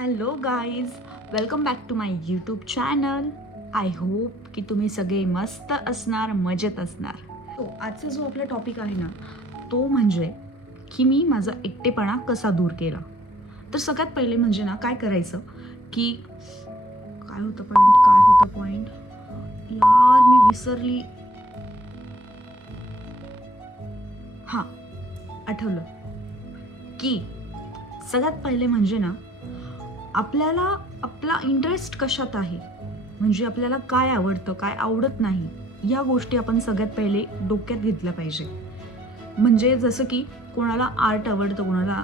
Hello guys, welcome back to my YouTube channel. I hope की तुम्ही सगळे मस्त असणार, मजेत असणार. तो आजचा जो आपला टॉपिक आहे ना, तो म्हणजे की मी माझा एकटेपणा कसा दूर केला. तर सगळ्यात पहिले म्हणजे ना काय करायचं की काय होतं पॉईंट यार मी विसरली. हां, आठवलं की सगळ्यात पहिले म्हणजे ना आपल्याला आपला इंटरेस्ट कशात आहे, म्हणजे आपल्याला काय आवडतं काय आवडत नाही, ह्या गोष्टी आपण सगळ्यात पहिले डोक्यात घेतल्या पाहिजे. म्हणजे जसं की कोणाला आर्ट आवडतं, कोणाला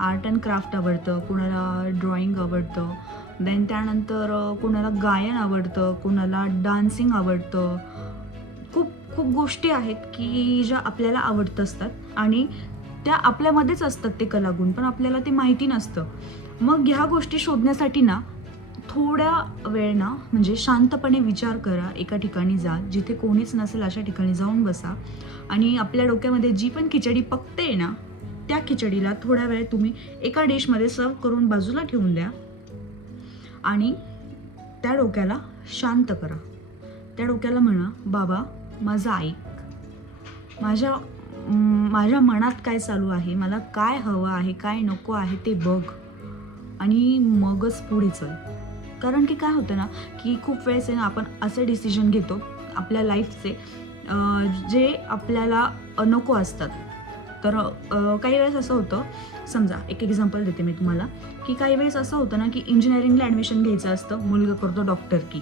आर्ट अँड क्राफ्ट आवडतं, कोणाला ड्रॉइंग आवडतं, देन त्यानंतर कोणाला गायन आवडतं, कोणाला डान्सिंग आवडतं. खूप खूप गोष्टी आहेत की ज्या आपल्याला आवडत असतात आणि त्या आपल्यामध्येच असतात ते कलागुण, पण आपल्याला ते माहिती नसतं. मग ह्या गोष्टी शोधण्यासाठी ना थोड्या वेळ ना म्हणजे शांतपणे विचार करा, एका ठिकाणी जा, जिथे कोणीच नसेल अशा ठिकाणी जाऊन बसा आणि आपल्या डोक्यामध्ये जी पण खिचडी पकते ना, त्या खिचडीला थोडा वेळ तुम्ही एका डिशमध्ये सर्व करून बाजूला ठेवून द्या आणि त्या डोक्याला शांत करा. त्या डोक्याला म्हणा, बाबा माझं ऐक, माझ्या माझ्या मनात काय चालू आहे, मला काय हवं आहे, काय नको आहे ते बघ आणि मगच पुढे चल. कारण की काय होतं ना की खूप वेळेस आहे ना आपण असे डिसिजन घेतो आपल्या लाईफचे जे आपल्याला नको असतात. तर काही वेळेस असं होतं, समजा एक एक्झाम्पल देते मी तुम्हाला, की काही वेळेस असं होतं ना की इंजिनिअरिंगला ॲडमिशन घ्यायचं असतं, मुलगा करतो डॉक्टर की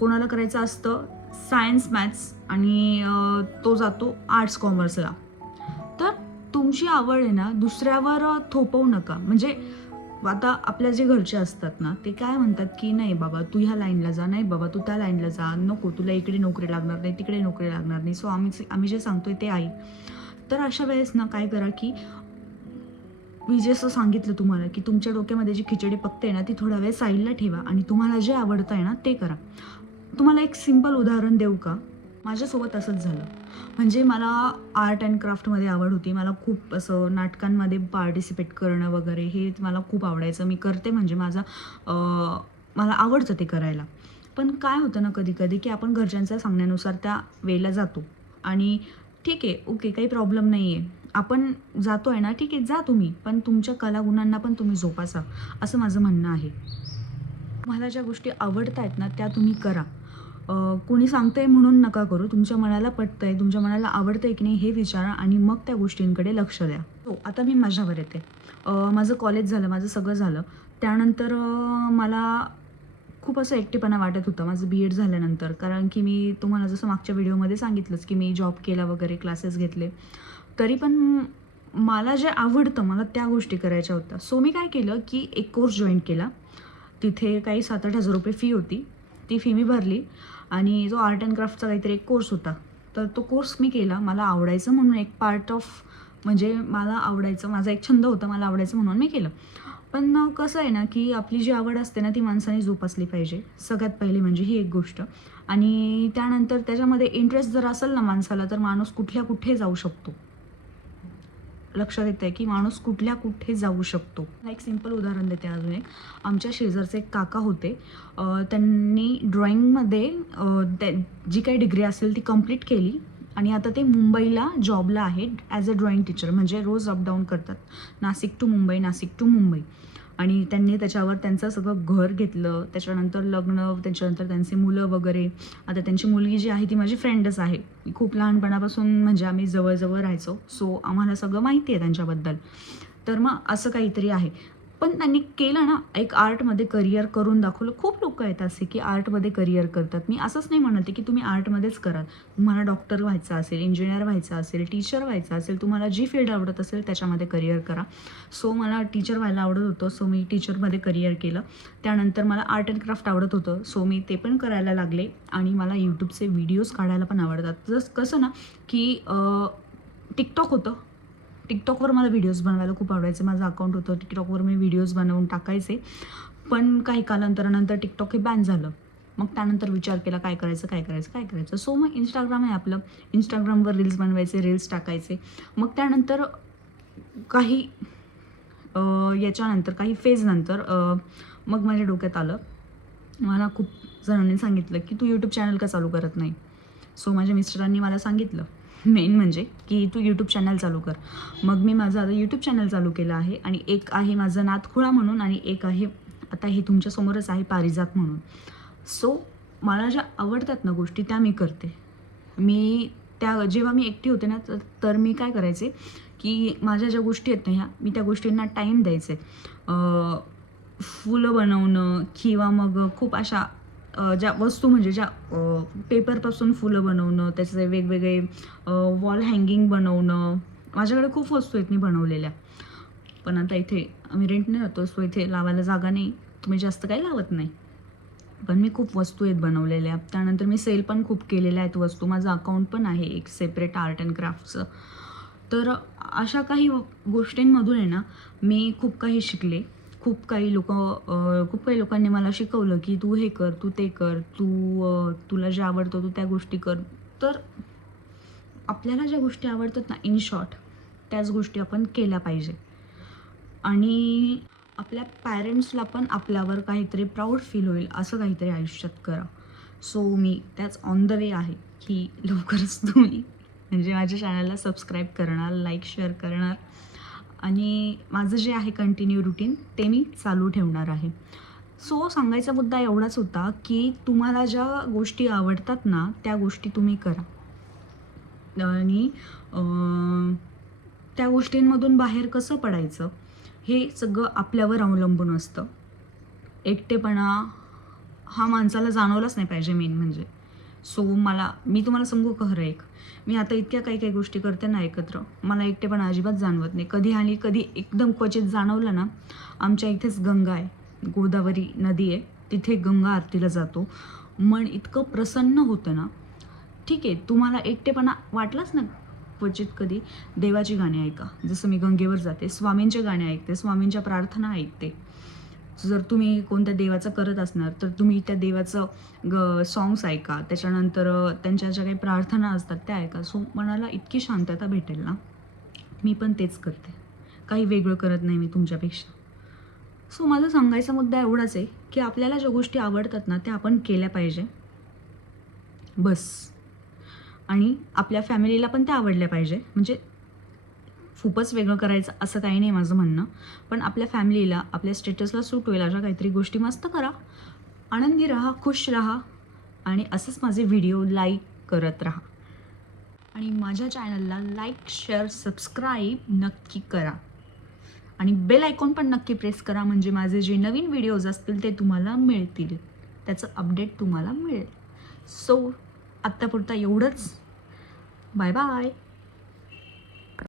कोणाला करायचं असतं सायन्स मॅथ्स आणि तो जातो आर्ट्स कॉमर्सला. तर तुमची आवड आहे ना दुसऱ्यावर थोपवू नका. म्हणजे आता आपल्या जे घरचे असतात ना ते काय म्हणतात की नाही बाबा तू ह्या लाईनला जा, नाही बाबा तू त्या लाईनला जा, नको तुला इकडे नोकरी लागणार नाही, तिकडे नोकरी लागणार नाही, सो आम्ही जे सांगतोय ते ऐक. तर अशा वेळेस ना काय करा की मी जसं सांगितलं तुम्हाला की तुमच्या डोक्यामध्ये जी खिचडी पकते ना ती थोडा वेळ साईडला ठेवा आणि तुम्हाला जे आवडतं आहे ना ते करा. तुम्हाला एक सिंपल उदाहरण देऊ का? माझ्यासोबत असंच झालं. म्हणजे मला आर्ट अँड क्राफ्टमध्ये आवड होती. मला खूप असं नाटकांमध्ये पार्टिसिपेट करणं वगैरे हे मला खूप आवडायचं. मी करते म्हणजे मला आवडतं ते करायला. पण काय होतं ना कधी-कधी की आपण घरच्यांच्या सांगण्यानुसार त्या वेला जातो आणि ठीक आहे, ओके काही प्रॉब्लेम नाही आहे. आपण जातोय ना, ठीक आहे जा तुम्ही, पण तुमच्या कलागुणांना पण तुम्ही जोपासा, असं माझं म्हणणं आहे. तुम्हाला ज्या गोष्टी आवडतायत ना, त्या तुम्ही करा. कोणी सांगतंय म्हणून नका करू. तुमच्या मनाला पटतंय, तुमच्या मनाला आवडतंय की नाही हे विचारा आणि मग त्या गोष्टींकडे लक्ष द्या. हो, आता मी माझ्यावर येते. माझं कॉलेज झालं, माझं सगळं झालं. त्यानंतर मला खूप असं एकटेपणा वाटत होता माझं बी-एड झाल्यानंतर. कारण की मी तुम्हाला जसं मागच्या व्हिडिओमध्ये सांगितलंच की मी जॉब केला वगैरे, क्लासेस घेतले. तरी पण मला जे आवडतं, मला त्या गोष्टी करायच्या होत्या. सो मी काय केलं की एक कोर्स जॉइन केला. तिथे काही 7,000-8,000 रुपये फी होती. ती फी मी भरली आणि जो आर्ट अँड क्राफ्टचा काहीतरी एक कोर्स होता. तर तो कोर्स मी केला. मला आवडायचं म्हणून एक पार्ट ऑफ म्हणजे मला आवडायचं, माझा एक छंद होता, मला आवडायचं म्हणून मी केलं. पण कसं आहे ना, की आपली जी आवड असते ना, ती माणसाने जोपासली पाहिजे. सगळ्यात पहिली म्हणजे ही एक गोष्ट आणि त्यानंतर त्याच्यामध्ये इंटरेस्ट जर असेल ना माणसाला, तर माणूस कुठल्या कुठे जाऊ शकतो. लक्षात येतंय की माणूस कुठल्या कुठे जाऊ शकतो. एक सिंपल उदाहरण देते अजून एक. आमच्या शेजारचे एक काका होते. त्यांनी ड्रॉइंगमध्ये जी काही डिग्री असेल ती कंप्लीट केली आणि आता ते मुंबईला जॉबला आहेत ॲज अ ड्रॉइंग टीचर. म्हणजे रोज अपडाऊन करतात. Nashik to Mumbai, Nashik to Mumbai. आणि त्यांनी त्याच्यावर त्यांचं सगळं घर घेतलं. त्याच्यानंतर लग्न, त्याच्यानंतर त्यांची मुलं वगैरे. आता त्यांची मुलगी जी आहे ती माझी फ्रेंडच आहे. खूप लहानपणापासून म्हणजे आम्ही जवळ राहायचो. सो आम्हाला सगळं माहिती आहे त्यांच्याबद्दल. तर मग असं काहीतरी आहे. पण त्यांनी केलं ना, एक आर्टमध्ये करियर करून दाखवलं. खूप लोकं आहेत असे, की आर्टमध्ये करियर करतात. मी असंच नाही म्हणत आहे, की तुम्ही आर्टमध्येच करा. तुम्हाला डॉक्टर व्हायचं असेल, इंजिनिअर व्हायचं असेल, टीचर व्हायचं असेल, तुम्हाला जी फील्ड आवडत असेल त्याच्यामध्ये करियर करा. सो मला टीचर व्हायला आवडत होतं. सो मी टीचरमध्ये करियर केलं. त्यानंतर मला आर्ट अँड क्राफ्ट आवडत होतं. सो मी ते पण करायला लागले आणि मला YouTubeचे व्हिडिओज काढायला पण आवडतात. कसं ना, की TikTok होतं. TikTokवर मला व्हिडिओज बनवायला खूप आवडायचे. माझं अकाउंट होतं. TikTokवर मी व्हिडिओज बनवून टाकायचे. पण काही कालांतरानंतर TikTok हे बॅन झालं. मग त्यानंतर विचार केला काय करायचं? सो मग Instagram आहे आपलं. Instagramवर रील्स बनवायचे, रील्स टाकायचे. मग त्यानंतर काही याच्यानंतर काही फेजनंतर मग माझ्या डोक्यात आलं, मला खूप जणांनी सांगितलं की तू यूट्यूब चॅनल का चालू करत नाही. सो माझ्या मिस्टरांनी मला सांगितलं मेन म्हणजे की तू यूट्यूब चॅनल चालू कर. मग मी माझं आता यूट्यूब चॅनल चालू केलं आहे आणि एक आहे माझं नातखुळा म्हणून आणि एक आहे आता हे तुमच्यासमोरच आहे पारिजात म्हणून. सो मला ज्या आवडतात ना गोष्टी त्या मी करते. मी त्या जेव्हा मी एकटी होते ना तर मी काय करायचे की माझ्या ज्या गोष्टी आहेत ना ह्या मी त्या गोष्टींना टाईम द्यायचे. फुलं बनवणं किंवा मग खूप अशा ज्या वस्तू म्हणजे ज्या पेपरपासून फुलं बनवणं, त्याचे वेगवेगळे वॉल हँगिंग बनवणं. माझ्याकडे खूप वस्तू आहेत मी बनवलेल्या. पण आता इथे आम्ही रेंटने राहतो सो इथे लावायला जागा नाही, तुम्ही जास्त काही लावत नाही. पण मी खूप वस्तू आहेत बनवलेल्या. त्यानंतर मी सेल पण खूप केलेल्या आहेत वस्तू. माझं अकाउंट पण आहे एक सेपरेट आर्ट अँड क्राफ्टचं. तर अशा काही गोष्टींमधून आहे ना मी खूप काही शिकले. खूप काही लोकांनी मला शिकवलं की तू हे कर, तू ते कर, तुला जे आवडतं तू त्या गोष्टी कर. तर आपल्याला ज्या गोष्टी आवडतात ना इन शॉर्ट त्याच गोष्टी आपण केल्या पाहिजे आणि आपल्या पॅरेंट्सला पण आपल्यावर काहीतरी प्राऊड फील होईल असं काहीतरी आयुष्यात करा. सो मी त्याच ऑन द वे आहे की लवकरच तुम्ही म्हणजे माझ्या चॅनलला सबस्क्राईब करणार, लाईक, शेअर करणार आणि माझं जे आहे कंटिन्यू रुटीन ते मी चालू ठेवणार आहे. सो सांगायचा मुद्दा एवढाच होता की तुम्हाला ज्या गोष्टी आवडतात ना त्या गोष्टी तुम्ही करा आणि त्या गोष्टींमधून बाहेर कसं पडायचं हे सगळं आपल्यावर अवलंबून असतं. एकटेपणा हा माणसाला जाणवलाच नाही पाहिजे मेन म्हणजे. सो मी तुम्हाला सांगू खरं एक, मी आता इतक्या काही गोष्टी करते ना एकत्र, मला एकटेपणा अजिबात जाणवत नाही. कधी एकदम क्वचित जाणवलं ना, आमच्या इथेच गंगा आहे, गोदावरी नदी आहे, तिथे गंगा आरतीला जातो. मन इतकं प्रसन्न होतं ना. ठीक आहे, तुम्हाला एकटेपणा वाटलाच ना क्वचित कधी, देवाची गाणी ऐका. जसं मी गंगेवर जाते, स्वामींचे गाणे ऐकते, स्वामींच्या प्रार्थना ऐकते. जर तुम्ही कोणत्या देवाचं करत असणार तर तुम्ही त्या देवाचं सॉंग्स ऐका. त्याच्यानंतर त्यांच्या ज्या काही प्रार्थना असतात त्या ऐका. सो मनाला इतकी शांतता भेटेल ना. मी पण तेच करते, काही वेगळं करत नाही मी तुमच्यापेक्षा. सो माझा सांगायचा मुद्दा एवढाच आहे की आपल्याला ज्या गोष्टी आवडतात ना त्या आपण केल्या पाहिजे बस. आणि आपल्या फॅमिलीला पण त्या आवडल्या पाहिजे. म्हणजे खूपच वेगळं करायचं असं काही नाही माझं म्हणणं, पण आपल्या फॅमिलीला, आपल्या स्टेटसला सूट होईल अशा काहीतरी गोष्टी मस्त करा. आनंदी राहा, खुश राहा आणि असंच माझे व्हिडिओ लाईक करत राहा. आणि माझ्या चॅनलला लाईक, शेअर, सबस्क्राईब नक्की करा आणि बेल आयकॉन पण नक्की प्रेस करा. म्हणजे माझे जे नवीन व्हिडिओज असतील ते तुम्हाला मिळतील, त्याचं अपडेट तुम्हाला मिळेल. सो आत्तापुरता एवढंच. Bye bye.